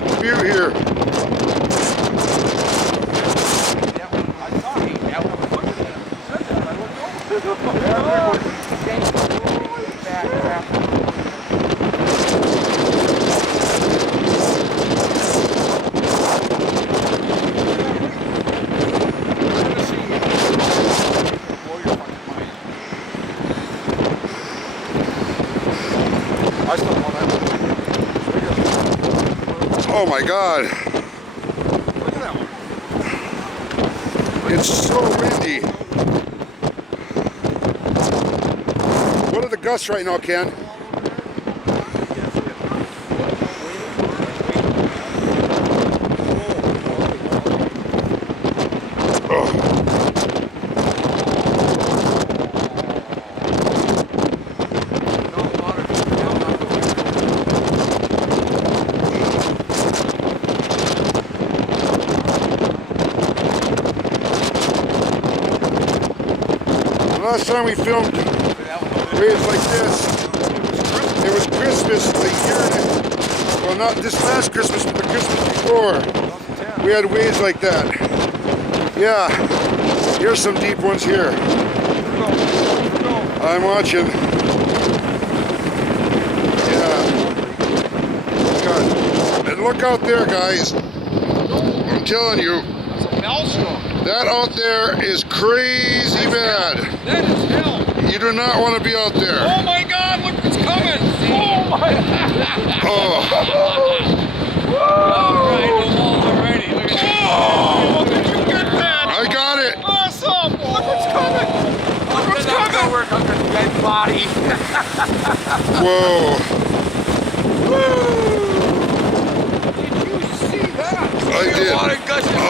hit the butte here. Oh my God. Look at that one. It's so windy. What are the gusts right now, Ken? Last time we filmed waves like this, it was Christmas a year, well not this last Christmas, but the Christmas before. We had waves like that. Yeah, here's some deep ones here. I'm watching. Yeah. God. And look out there, guys. I'm telling you. That out there is crazy bad. That is hell. You do not want to be out there. Oh my God, look what's coming. Oh my Oh. All right, the walls are ready. Look at oh, did you get that? I got it. Awesome. Look what's coming. Look what's coming. Work under the dead body. Whoa. Did you see that? I did. A lot of gushing.